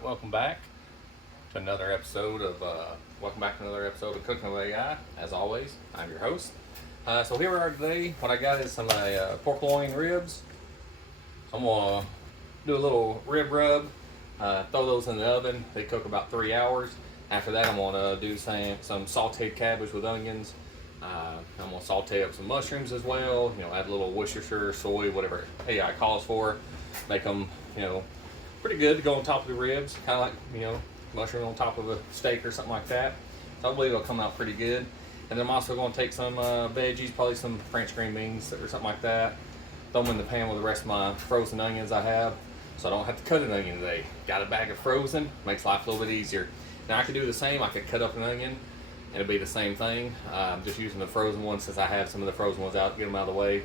Alright, welcome back to another episode of Cooking with AI. As always, I'm your host. So here we are today. What I got is some pork loin ribs. So I'm gonna do a little rib rub, throw those in the oven. They cook about 3 hours. After that, I'm gonna do some sauteed cabbage with onions. I'm gonna saute up some mushrooms as well. Add a little Worcestershire, soy, whatever AI calls for. Make them, pretty good to go on top of the ribs, kind of like, mushroom on top of a steak or something like that. So I believe it'll come out pretty good. And then I'm also going to take some veggies, probably some French green beans or something like that. Throw them in the pan with the rest of my frozen onions I have, so I don't have to cut an onion today. Got a bag of frozen, makes life a little bit easier. Now I could do the same, I could cut up an onion, and it'll be the same thing. I'm just using the frozen ones since I have some of the frozen ones out, get them out of the way.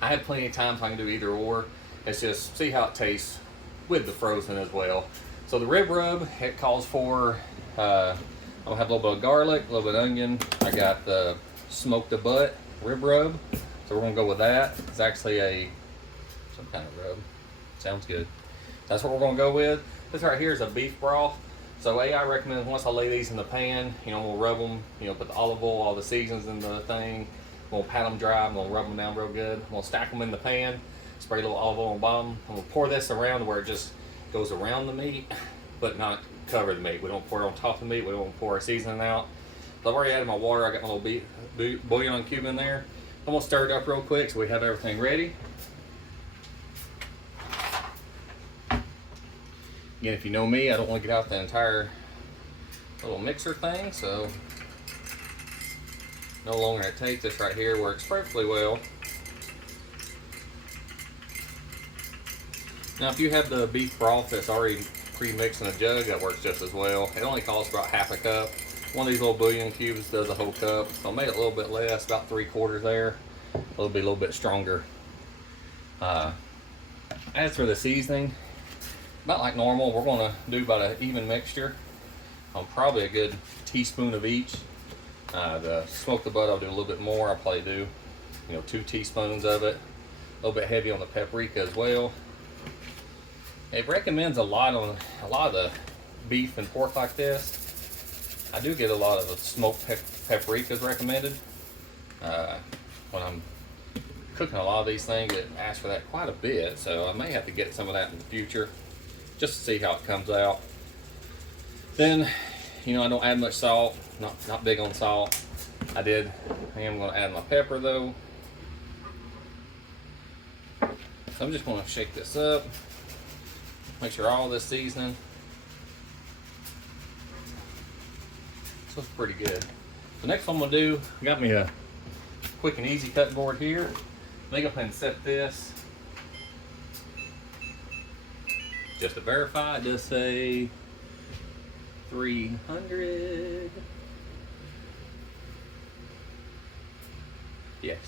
I have plenty of time so I can do either or. It's just see how it tastes with the frozen as well. So the rib rub, it calls for, I'm gonna have a little bit of garlic, a little bit of onion. I got the smoked the butt rib rub, so we're gonna go with that. It's actually some kind of rub. Sounds good. That's what we're gonna go with. This right here is a beef broth. So AI recommends once I lay these in the pan, we'll rub them, put the olive oil, all the seasons in the thing. We'll pat them dry, I'm gonna rub them down real good. We'll stack them in the pan. Spray a little olive oil on the bottom. I'm going to pour this around where it just goes around the meat, but not cover the meat. We don't pour it on top of the meat. We don't pour our seasoning out. So I've already added my water. I got my little bouillon cube in there. I'm going to stir it up real quick so we have everything ready. Again, if you know me, I don't want to get out the entire little mixer thing, so no longer it takes. This right here works perfectly well. Now, if you have the beef broth that's already pre-mixed in a jug, that works just as well. It only costs about half a cup. One of these little bouillon cubes does a whole cup. So I made it a little bit less, about 3/4 there. It'll be a little bit stronger. As for the seasoning, about like normal, we're going to do about an even mixture. Probably a good teaspoon of each. The smoked the butt, I'll do a little bit more. I'll probably do, 2 teaspoons of it. A little bit heavy on the paprika as well. It recommends a lot of the beef and pork like this. I do get a lot of the smoked paprikas recommended. When I'm cooking a lot of these things, it asks for that quite a bit, so I may have to get some of that in the future just to see how it comes out. Then, I don't add much salt. Not big on salt. I am going to add my pepper though. So I'm just going to shake this up. Make sure all this seasoning. This looks pretty good. The next one I'm gonna do, got me a quick and easy cut board here. I think I'm gonna set this. Just to verify, it does say 300. Yes.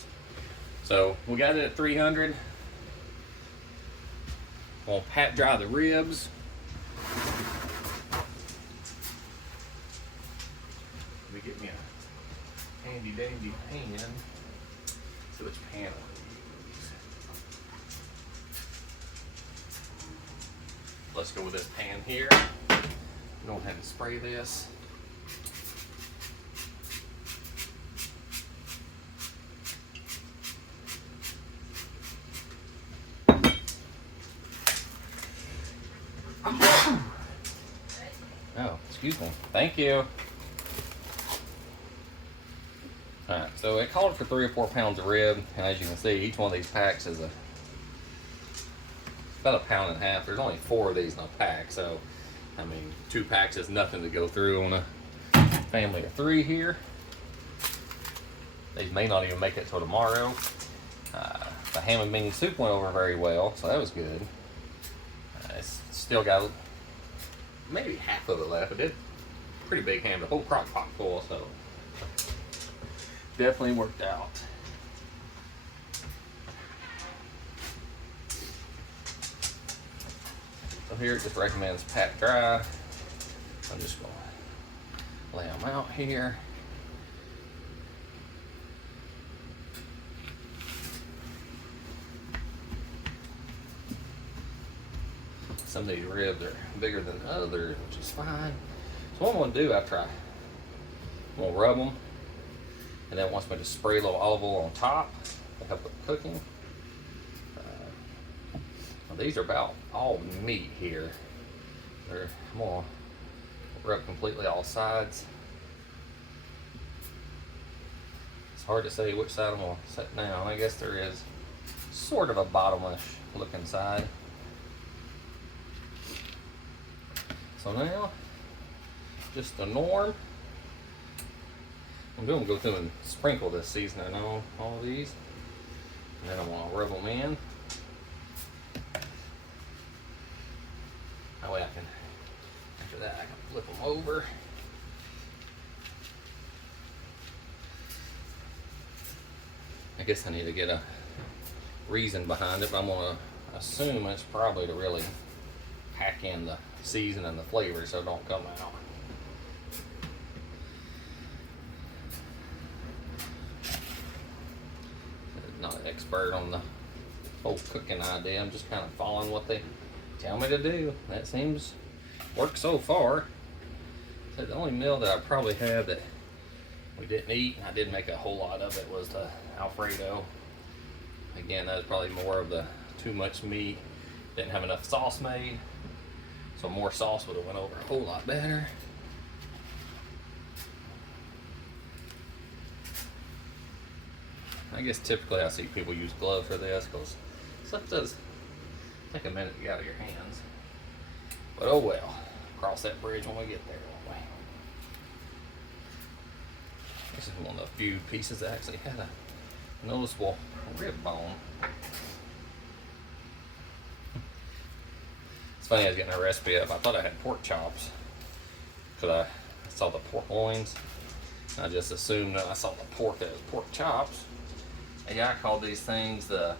So we got it at 300. I'll pat dry the ribs. Let me get me a handy dandy pan. See which pan I want to use. Let's go with this pan here. Go ahead and spray this. Oh, excuse me. Thank you. Alright, so it called for 3 or 4 pounds of rib, and as you can see, each one of these packs is about 1.5 pounds. There's only 4 of these in a pack, so 2 packs is nothing to go through on a family of 3 here. These may not even make it till tomorrow. The ham and bean soup went over very well, so that was good. It's still got maybe half of it left. It did pretty big ham, the whole crock pot full, so definitely worked out. So here it just recommends pat dry. I'm just going to lay them out here. Some of these ribs are bigger than others, which is fine. So what I'm gonna do after I'm gonna rub them, and then once I just spray a little olive oil on top to help with cooking. Well, these are about all meat here. I'm gonna rub completely all sides. It's hard to say which side I'm gonna set down. I guess there is sort of a bottomish looking side. So now, just the norm. I'm going to go through and sprinkle this seasoning on all of these. And then I'm going to rub them in. That way I can, after that, I can flip them over. I guess I need to get a reason behind it, but I'm going to assume it's probably to really pack in the season and the flavor so it don't come out. Not an expert on the whole cooking idea. I'm just kind of following what they tell me to do. That seems work so far. So the only meal that I probably had that we didn't eat, and I did make a whole lot of it, was the Alfredo. Again, that was probably more of the too much meat. Didn't have enough sauce made. So more sauce would have went over a whole lot better. I guess typically I see people use gloves for this because stuff does take a minute to get out of your hands. But oh well, cross that bridge when we get there, won't we? This is one of the few pieces that actually had a noticeable rib bone. It's funny, I was getting a recipe up. I thought I had pork chops because I saw the pork loins. I just assumed that I saw the pork as pork chops. A guy called these things the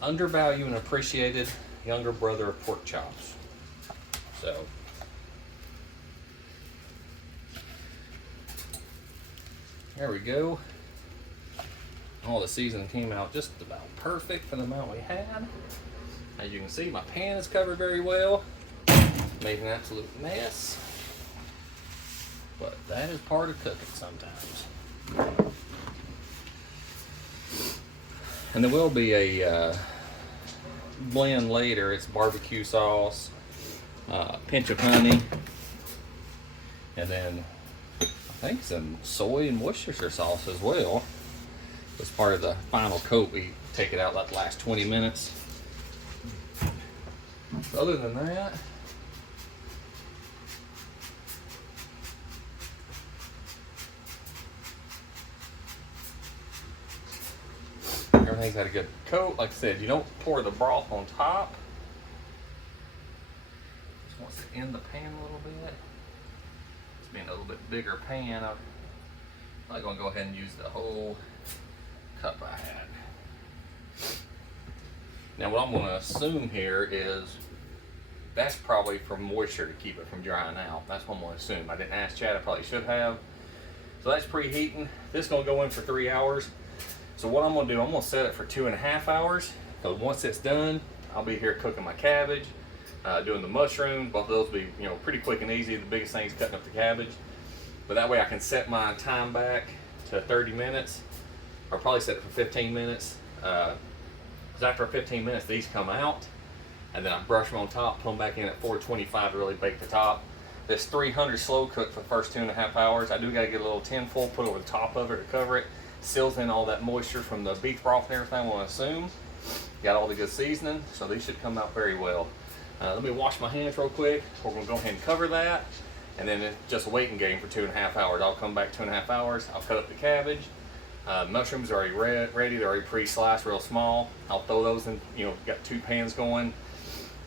undervalued and appreciated younger brother of pork chops. So there we go. All the seasoning came out just about perfect for the amount we had. As you can see, my pan is covered very well. Made an absolute mess. But that is part of cooking sometimes. And there will be a blend later. It's barbecue sauce, pinch of honey, and then I think some soy and Worcestershire sauce as well. As part of the final coat, we take it out like the last 20 minutes. Other than that, everything's had a good coat. Like I said, you don't pour the broth on top. Just wants to end the pan a little bit. It's being a little bit bigger pan. I'm going to go ahead and use the whole cup I had. Now what I'm going to assume here is that's probably for moisture to keep it from drying out. That's what I'm going to assume. I didn't ask Chad, I probably should have. So that's preheating. This is going to go in for 3 hours. So what I'm going to do, I'm going to set it for 2.5 hours. So once it's done, I'll be here cooking my cabbage, doing the mushrooms. Both of those will be, pretty quick and easy. The biggest thing is cutting up the cabbage. But that way I can set my time back to 30 minutes. I'll probably set it for 15 minutes. Because after 15 minutes, these come out. And then I brush them on top, put them back in at 425 to really bake the top. This 300 slow cook for the first 2.5 hours. I do got to get a little tin foil, put over the top of it to cover it. Seals in all that moisture from the beef broth and everything, I want to assume. Got all the good seasoning, so these should come out very well. Let me wash my hands real quick. We're going to go ahead and cover that. And then it's just a waiting game for 2.5 hours. I'll come back 2.5 hours. I'll cut up the cabbage. Mushrooms are already ready. They're already pre-sliced real small. I'll throw those in, got 2 pans going.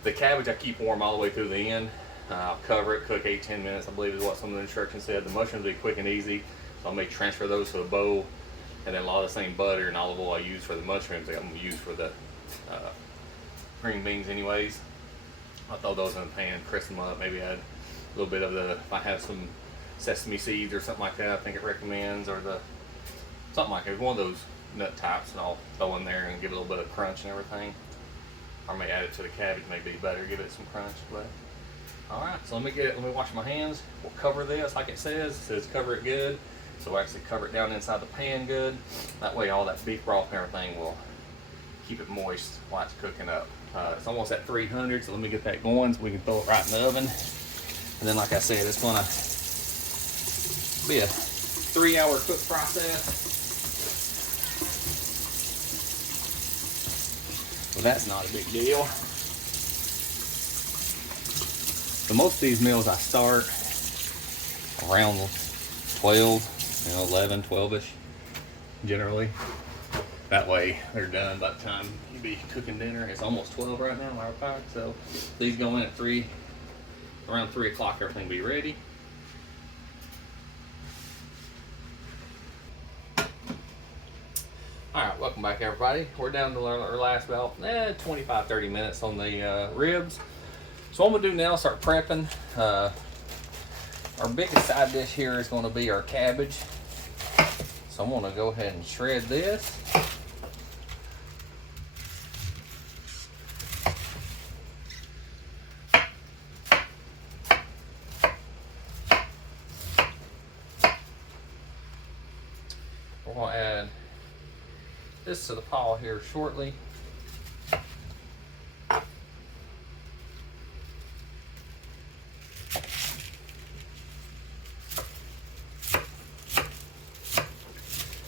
The cabbage I keep warm all the way through the end. I'll cover it, cook 8-10 minutes, I believe is what some of the instructions said. The mushrooms will be quick and easy, so I may transfer those to a bowl. And then a lot of the same butter and olive oil I use for the mushrooms, I'm going to use for the green beans anyways. I'll throw those in the pan, crisp them up, maybe add a little bit of if I have some sesame seeds or something like that, I think it recommends, or something like it, one of those nut types, and I'll throw in there and give it a little bit of crunch and everything. I may add it to the cabbage, maybe better, give it some crunch. But all right, so let me wash my hands. We'll cover this like it says cover it good. So we'll actually cover it down inside the pan good. That way all that beef broth and everything will keep it moist while it's cooking up. It's almost at 300, so let me get that going so we can throw it right in the oven. And then, like I said, it's gonna be a 3-hour cook process. Well, that's not a big deal. So most of these meals I start around 12, 11, 12-ish, generally. That way they're done by the time you be cooking dinner. It's almost 12 right now, matter of fact. So these go in at around 3 o'clock, everything will be ready. All right, welcome back everybody. We're down to our last about 25-30 minutes on the ribs. So what I'm gonna do now is start prepping. Our biggest side dish here is gonna be our cabbage. So I'm gonna go ahead and shred this. We're gonna add this to the pile here shortly.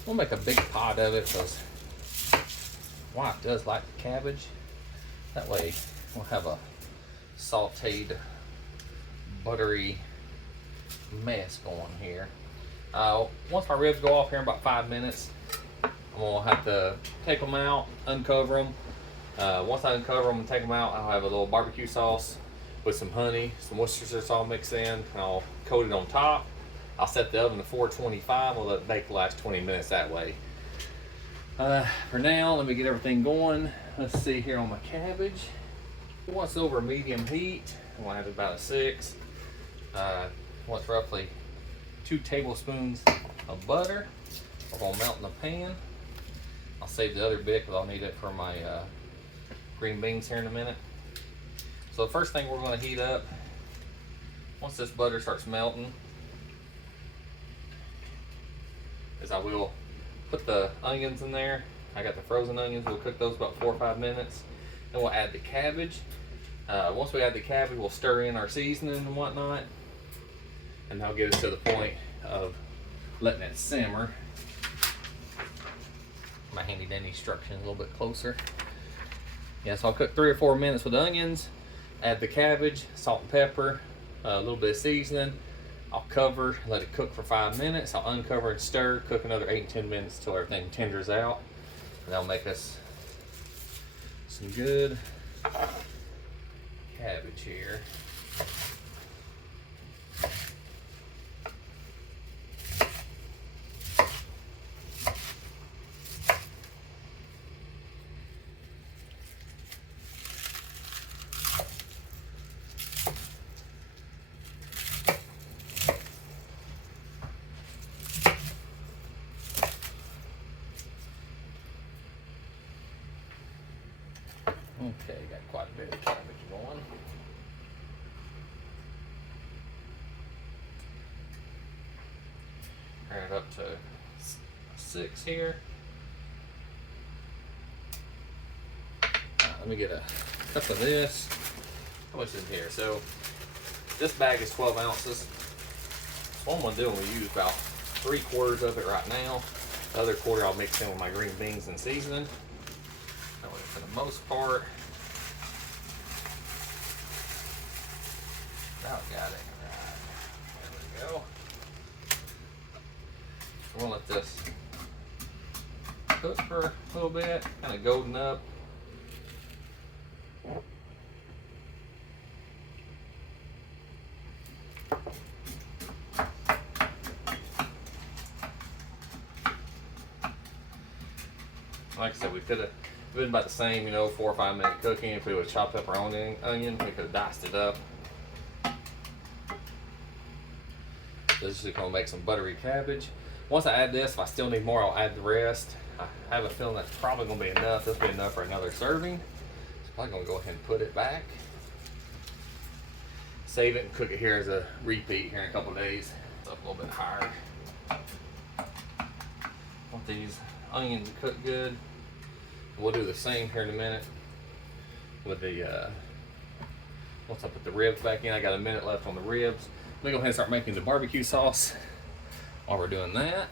We'll make a big pot of it because wife does like the cabbage. That way we'll have a sauteed, buttery mess going here. Once my ribs go off here in about 5 minutes, I'm gonna have to take them out, uncover them. Once I uncover them and take them out, I'll have a little barbecue sauce with some honey, some Worcestershire sauce mixed in, and I'll coat it on top. I'll set the oven to 425. I'll let it bake the last 20 minutes that way. For now, let me get everything going. Let's see here on my cabbage. Once over medium heat, I'm gonna have about a 6. Once roughly 2 tablespoons of butter. We're gonna melt in the pan. I'll save the other bit because I'll need it for my green beans here in a minute. So the first thing we're gonna heat up, once this butter starts melting, is I will put the onions in there. I got the frozen onions. We'll cook those about 4 or 5 minutes. Then we'll add the cabbage. Once we add the cabbage, we'll stir in our seasoning and whatnot. And that'll get us to the point of letting it simmer. My handy dandy instructions a little bit closer. Yeah, so I'll cook 3 or 4 minutes with the onions, add the cabbage, salt and pepper, a little bit of seasoning. I'll cover, let it cook for 5 minutes. I'll uncover and stir, cook another 8 to 10 minutes till everything tenders out. And that'll make us some good cabbage here. Okay, got quite a bit of cabbage going. Turn it up to 6 here. Let me get a cup of this. How much is here? So this bag is 12 ounces. So what I'm gonna do, I'm gonna use about 3/4 of it right now. The other quarter I'll mix in with my green beans and seasoning. That way, for the most part, about got it right. There we go. We'll let this cook for a little bit, kind of golden up. Like I said, we could have been about the same, 4 or 5 minute cooking. If we would have chopped up our own onion, we could have diced it up. This is gonna make some buttery cabbage. Once I add this, if I still need more, I'll add the rest. I have a feeling that's probably gonna be enough. This will be enough for another serving. I'm gonna go ahead and put it back. Save it and cook it here as a repeat here in a couple of days. It's up a little bit higher. Want these onions to cook good. We'll do the same here in a minute with the once I put the ribs back in. I got a minute left on the ribs. Let me go ahead and start making the barbecue sauce while we're doing that.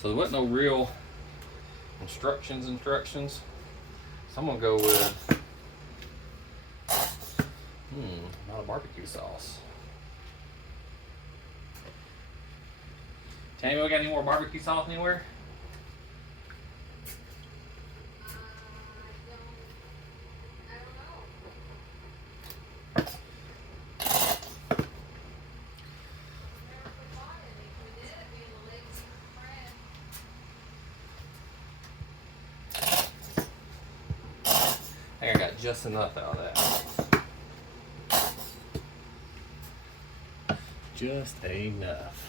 So there wasn't no real instructions. So I'm gonna go with not a barbecue sauce. Tammy, we got any more barbecue sauce anywhere? I think I got just enough out of that. Just enough.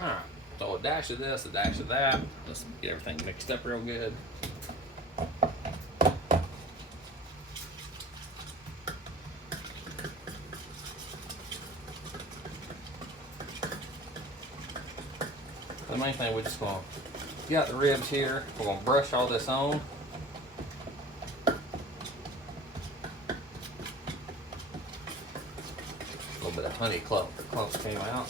Alright, so a dash of this, a dash of that. Let's get everything mixed up real good. The main thing, we're just going to get out the ribs here. We're going to brush all this on. A little bit of honey clumps came out.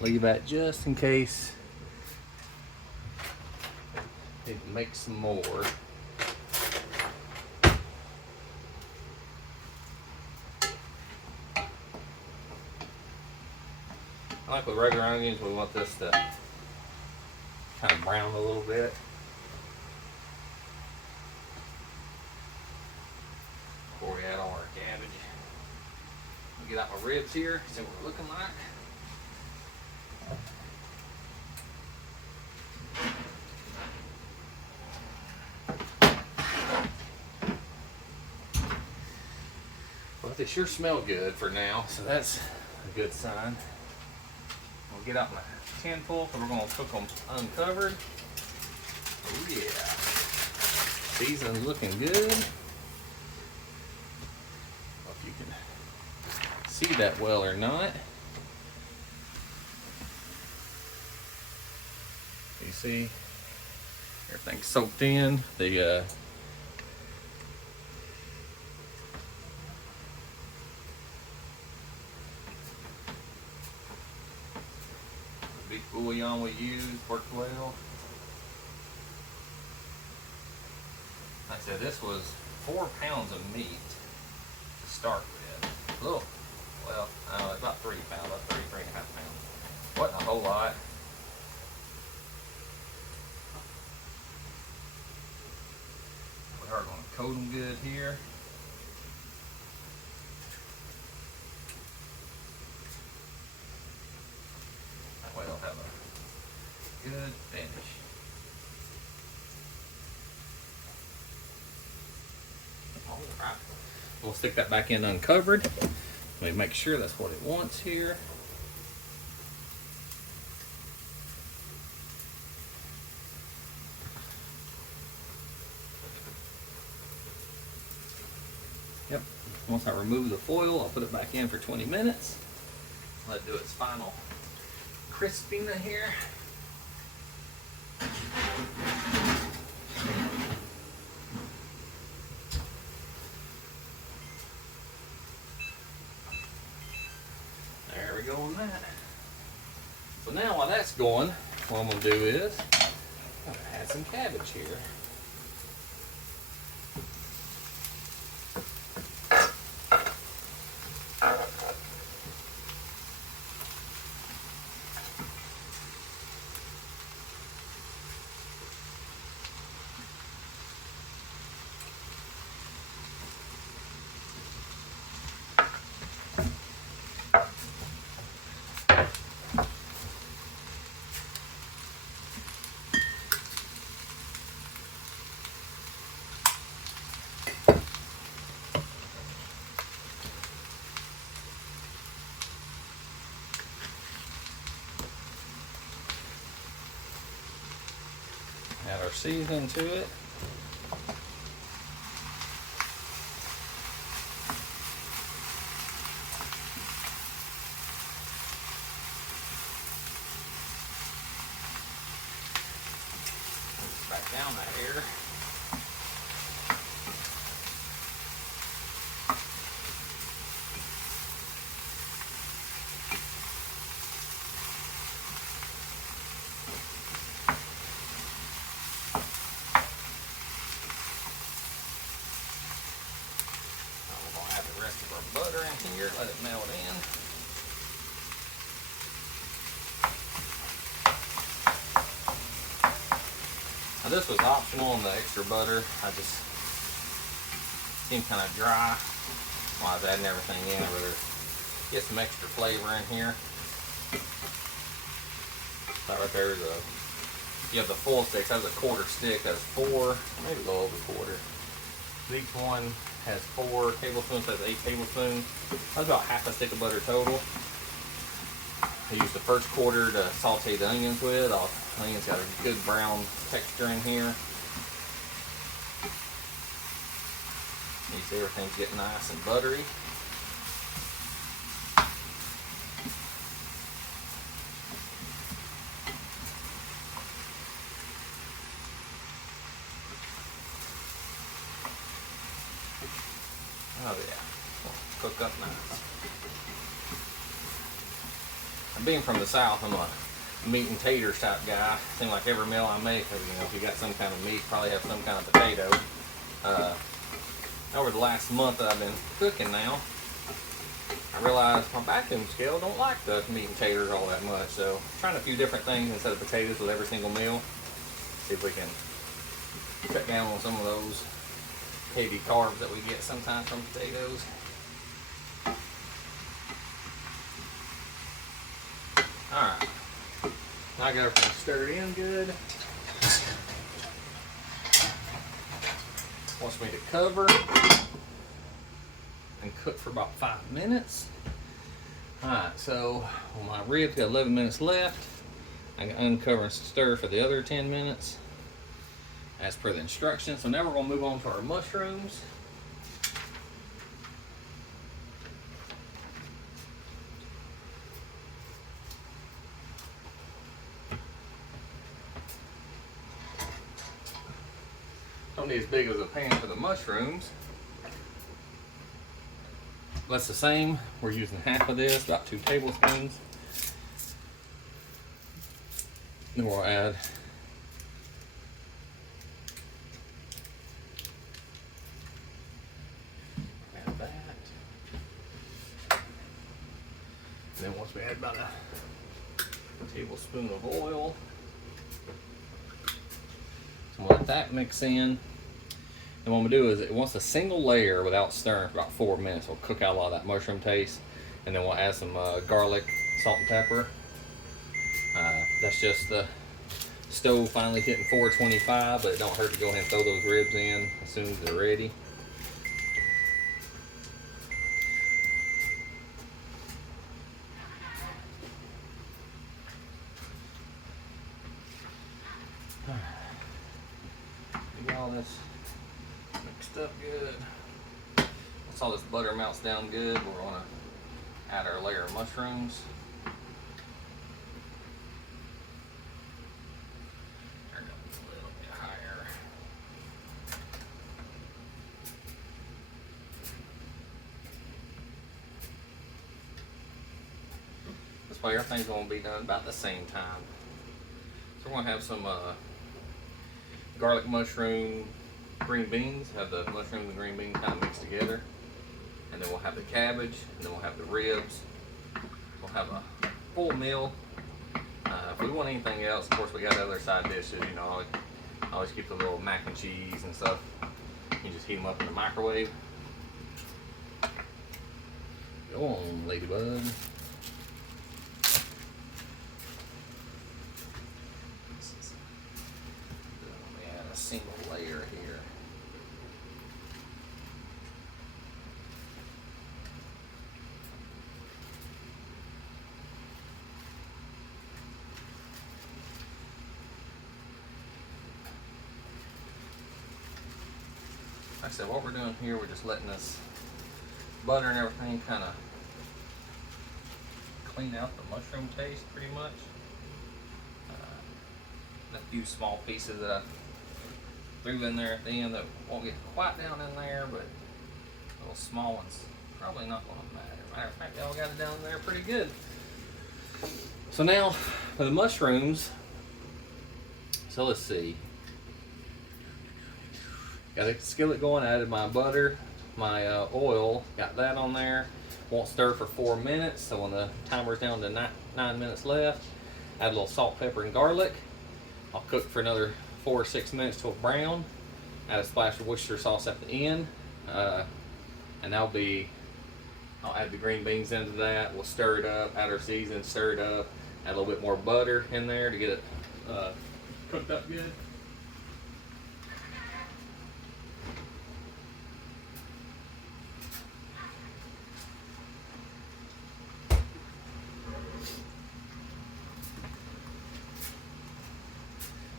Leave that just in case. Need to make some more. Like with regular onions, we want this to kind of brown a little bit. Before we add all our cabbage. I'll get out my ribs here, see what we're looking like. Well, they sure smell good for now, so that's a good sign. We'll get out my tin full, so we're going to cook them uncovered. Oh yeah. Seasoning's looking good. I don't know if you can see that well or not. You see, everything's soaked in. The big bouillon we used worked well. Like I said, this was 4 pounds of meat to start with. Oh, well, about 3 pounds, about 3.5 pounds. Wasn't a whole lot. We are going to coat them good here. That way they'll have a good finish. Alright, we'll stick that back in uncovered. Let me make sure that's what it wants here. Yep, once I remove the foil, I'll put it back in for 20 minutes. Let it do its final crisping here. There we go on that. So now while that's going, what I'm going to do is I'm going to add some cabbage here. seasoning to it. Back down that here. Butter in here, let it melt in. Now this was optional in the extra butter. I just seemed kind of dry while I was adding everything in. I'd rather get some extra flavor in here. That right there is you have the full sticks. That was a quarter stick. That's 4, maybe a little over a quarter. Each one has 4 tablespoons, that's 8 tablespoons. That's about half a stick of butter total. I used the first quarter to saute the onions with. The onions got a good brown texture in here. You see everything's getting nice and buttery. Oh yeah, cook up nice. And being from the South, I'm a meat and taters type guy. Seems like every meal I make, if you got some kind of meat, probably have some kind of potato. Over the last month that I've been cooking now, I realized my vacuum scale don't like the meat and taters all that much. So I'm trying a few different things instead of potatoes with every single meal. See if we can cut down on some of those heavy carbs that we get sometimes from potatoes. Alright, now I got everything stirred in good. Wants me to cover and cook for about 5 minutes. Alright, so my ribs got 11 minutes left. I can uncover and stir for the other 10 minutes as per the instructions. So now we're going to move on to our mushrooms. Don't need as big as a pan for the mushrooms. That's the same. We're using half of this, about 2 tablespoons. Then we'll add that. And then once we add about a tablespoon of oil, so we'll let that mix in. And what I'm gonna do is, it wants a single layer without stirring for about 4 minutes. We'll cook out a lot of that mushroom taste, and then we'll add some garlic, salt, and pepper. That's just the stove finally hitting 425, but it don't hurt to go ahead and throw those ribs in as soon as they're ready. Get all this mixed up good. Once all this butter melts down good, we're going to add our layer of mushrooms. Turn it up a little bit higher. This way everything's going to be done about the same time. So we're going to have some garlic, mushroom, green beans. Have the mushrooms and green beans kind of mixed together. And then we'll have the cabbage, and then we'll have the ribs. We'll have a full meal. If we want anything else, of course, we got other side dishes. You know, I always keep the little mac and cheese and stuff. You just heat them up in the microwave. Go on, ladybug. Single layer here. I said, what we're doing here, we're just letting this butter and everything kind of clean out the mushroom taste pretty much. A few small pieces that I threw in there at the end that won't get quite down in there, but little small ones probably not going to matter. Matter of fact, y'all got it down there pretty good. So now for the mushrooms, so let's see. Got a skillet going, added my butter, my oil, got that on there. Won't stir for 4 minutes, so when the timer's down to 9 minutes left, add a little salt, pepper, and garlic. I'll cook for another 4 or 6 minutes till brown. Add a splash of Worcestershire sauce at the end, and that'll be. I'll add the green beans into that. We'll stir it up, add our seasoning, stir it up, add a little bit more butter in there to get it cooked up good.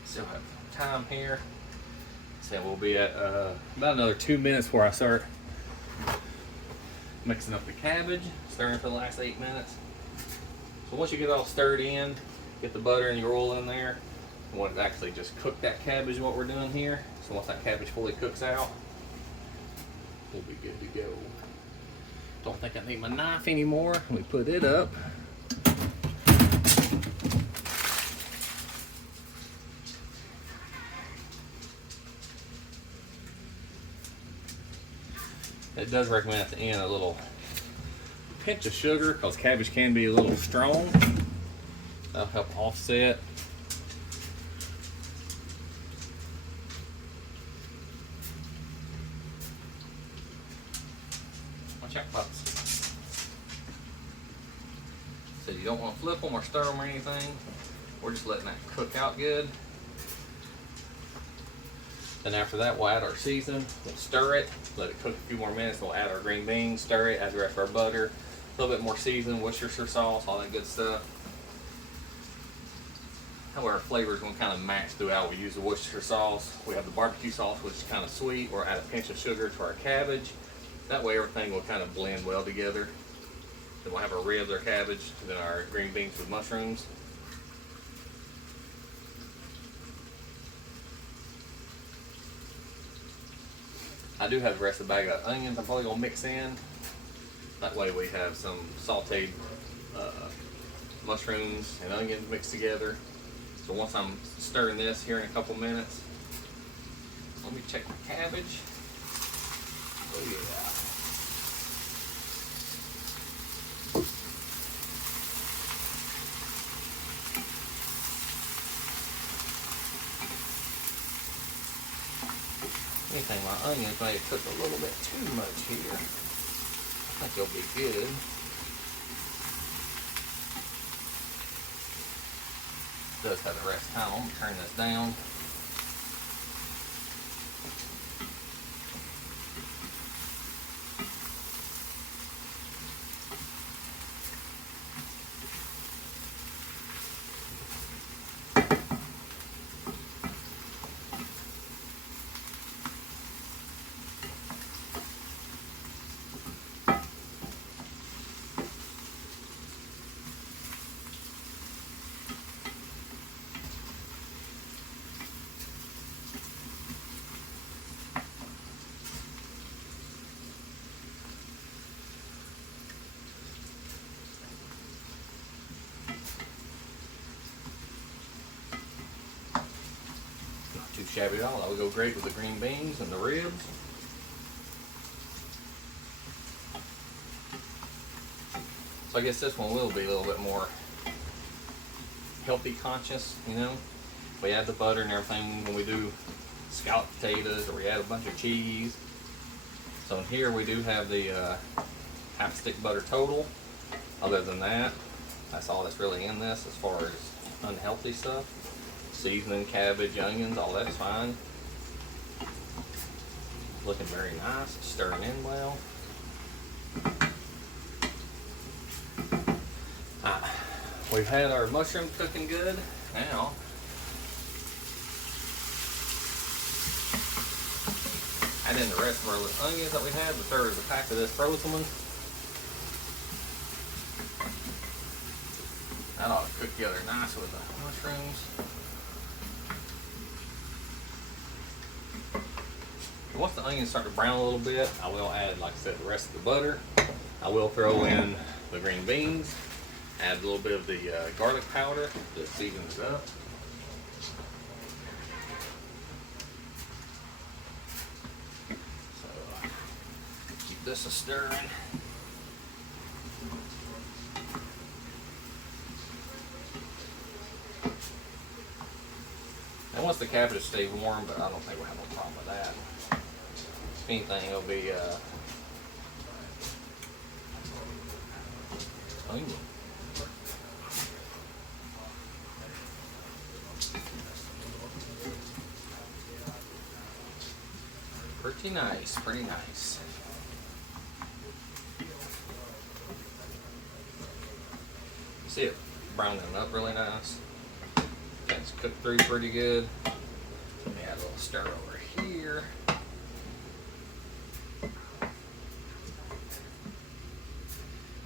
Still have time here. So we'll be at about another 2 minutes before I start mixing up the cabbage, stirring for the last 8 minutes. So once you get it all stirred in, get the butter and your oil in there, I want it to actually just cook that cabbage, what we're doing here. So once that cabbage fully cooks out, we'll be good to go. Don't think I need my knife anymore. Let me put it up. It does recommend at the end a little pinch of sugar because cabbage can be a little strong. That'll help offset. Watch out, pups. So you don't want to flip them or stir them or anything. We're just letting that cook out good. Then after that, we'll add our season. We'll stir it, let it cook a few more minutes. We'll add our green beans, stir it, add the rest of our butter, a little bit more season, Worcestershire sauce, all that good stuff. That way our flavors will kind of match throughout. We use the Worcestershire sauce. We have the barbecue sauce, which is kind of sweet. Or add a pinch of sugar to our cabbage. That way everything will kind of blend well together. Then we'll have our ribs, our cabbage, and then our green beans with mushrooms. I do have the rest of the bag of onions I'm probably going to mix in. That way we have some sauteed mushrooms and onions mixed together. So once I'm stirring this here in a couple minutes, let me check my cabbage. Oh yeah. Anything, my onions may have cooked a little bit too much here. I think they'll be good. It does have the rest of time. I'm going to turn this down. Too shabby at all. That would go great with the green beans and the ribs. So I guess this one will be a little bit more healthy conscious, you know. We add the butter and everything when we do scalloped potatoes, or we add a bunch of cheese. So in here we do have the half stick butter total. Other than that, that's all that's really in this as far as unhealthy stuff. Seasoning, cabbage, onions, all that's fine. Looking very nice, stirring in well. We've had our mushrooms cooking good. Now, add in the rest of our onions that we had. The third is a pack of this frozen one. That ought to cook together nice with the mushrooms. And once the onions start to brown a little bit, I will add, like I said, the rest of the butter. I will throw in the green beans, add a little bit of the garlic powder to season it up. So keep this a stirring. And once the cabbage stays warm, but I don't think we'll have no problem with that. If anything, it'll be onion. Pretty nice, pretty nice. You see it browning up really nice. It's cooked through pretty good. Let me add a little stir over here.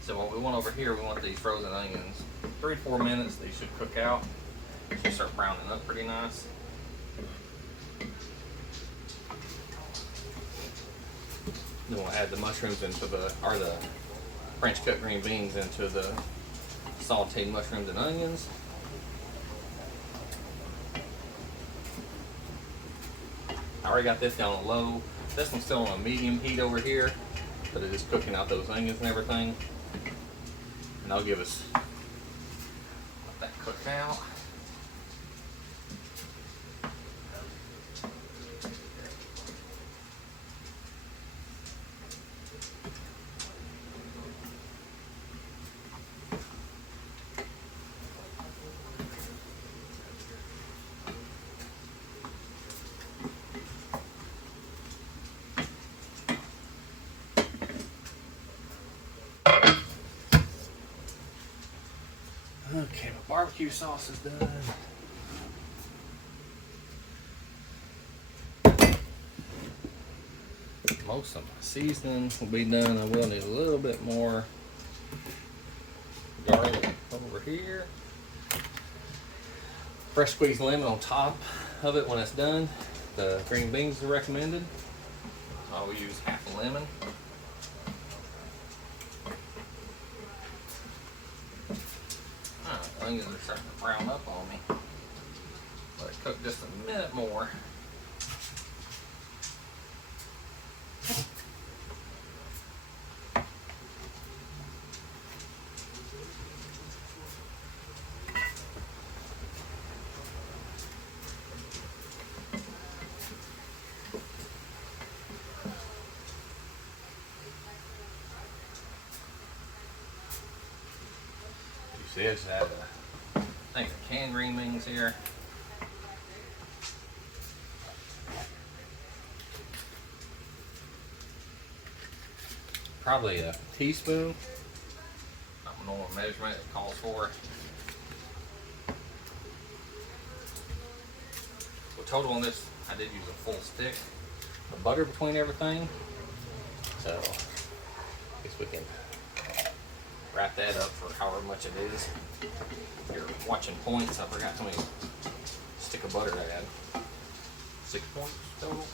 So what we want over here, we want these frozen onions. 3 to 4 minutes, they should cook out. Should start browning up pretty nice. Then we'll add the mushrooms into the French cut green beans into the sauteed mushrooms and onions. I already got this down on low. This one's still on a medium heat over here, but it is cooking out those onions and everything. And that'll give us, let that cook out. Okay, my barbecue sauce is done. Most of my seasoning will be done. I will need a little bit more garlic over here. Fresh squeezed lemon on top of it when it's done. The green beans are recommended. I will use half a lemon. The onions are starting to brown up on me. Let it cook just a minute more. You see, I just added I think the canned green beans here. Probably a teaspoon. Not my normal measurement it calls for. So total on this, I did use a full stick of butter between everything. So I guess we can wrap that up for however much it is. You're watching points. I forgot how many stick of butter I had. 6 points total.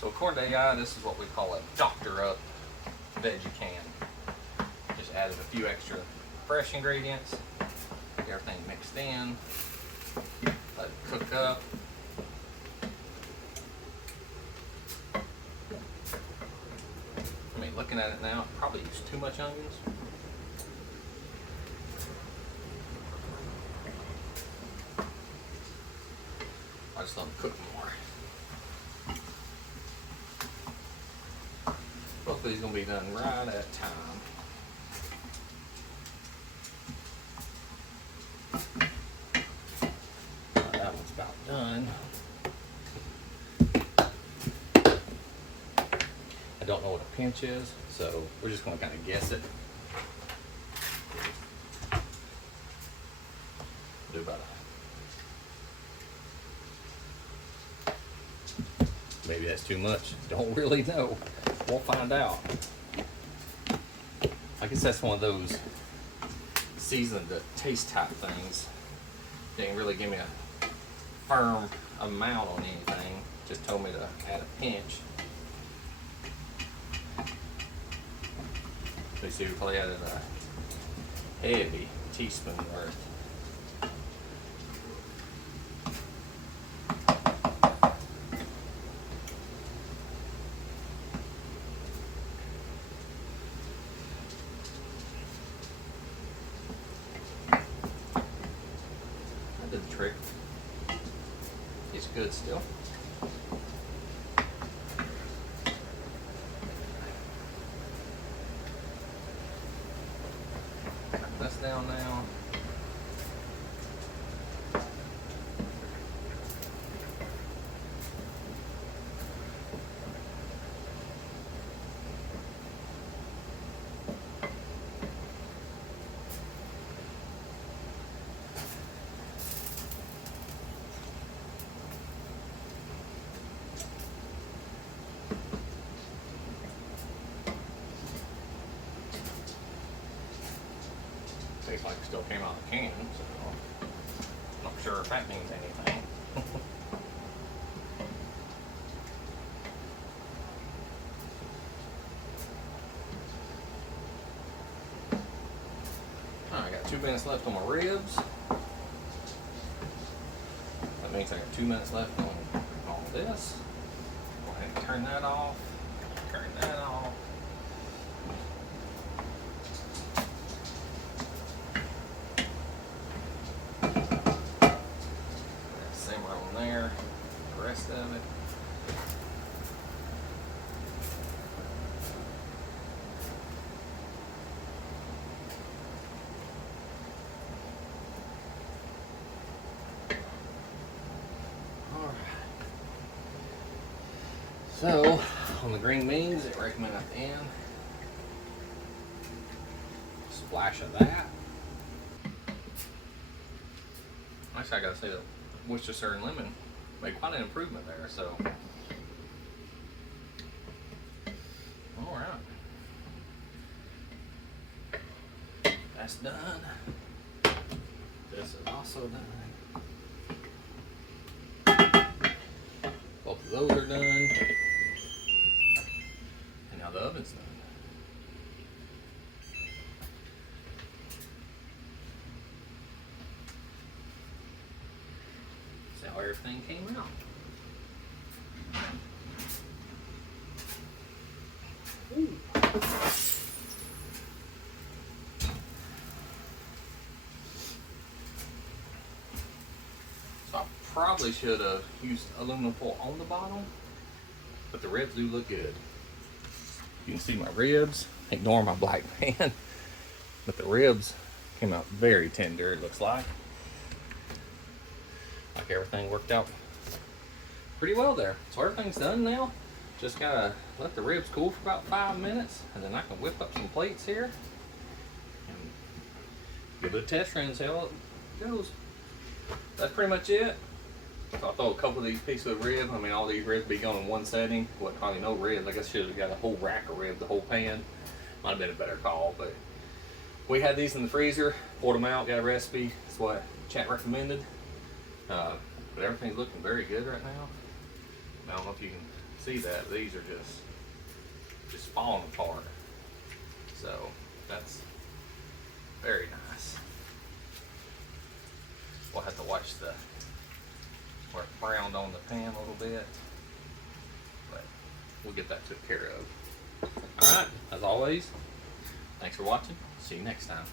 So according to AI, this is what we call a doctor up veggie can. Just added a few extra fresh ingredients, get everything mixed in, let it cook up. I mean, looking at it now, probably use too much onions. I just let them cook more. Both of these are going to be done right at time. done. I don't know what a pinch is, so we're just going to kind of guess it. Do about maybe that's too much. Don't really know. We'll find out. I guess that's one of those seasoned to taste type things. They didn't really give me a firm amount on anything. Just told me to add a pinch. You see, we probably added a heavy teaspoon worth. That did the trick. It's good still. That's down now. Tastes like it still came out of the can, so not sure if that means anything. Alright, I got 2 minutes left on my ribs. That means I got 2 minutes left on all this. Go ahead and turn that off. Turn that off. Simmer on there. The rest of it. So, on the green beans, I recommend at the end, splash of that. Actually, I gotta say that Worcestershire and lemon made quite an improvement there, so. Alright. That's done. This is also done. Both of those are done. And now the oven's done. See how everything came out. Ooh. So I probably should have used aluminum foil on the bottom, but the ribs do look good. You can see my ribs. Ignore my black pan, but the ribs came out very tender, it looks like. Like everything worked out pretty well there. So everything's done now. Just gotta let the ribs cool for about 5 minutes, and then I can whip up some plates here and give it a test run and see how it goes. That's pretty much it. So I'll throw a couple of these pieces of rib. I mean, all these ribs be going in one setting. Wasn't probably no ribs. I guess should have got a whole rack of ribs, the whole pan. Might have been a better call, but we had these in the freezer, poured them out, got a recipe. That's what chat recommended. But everything's looking very good right now. I don't know if you can see that. These are just falling apart. So that's very nice. We'll have to watch where it browned on the pan a little bit, but we'll get that took care of. All right, as always, thanks for watching. See you next time.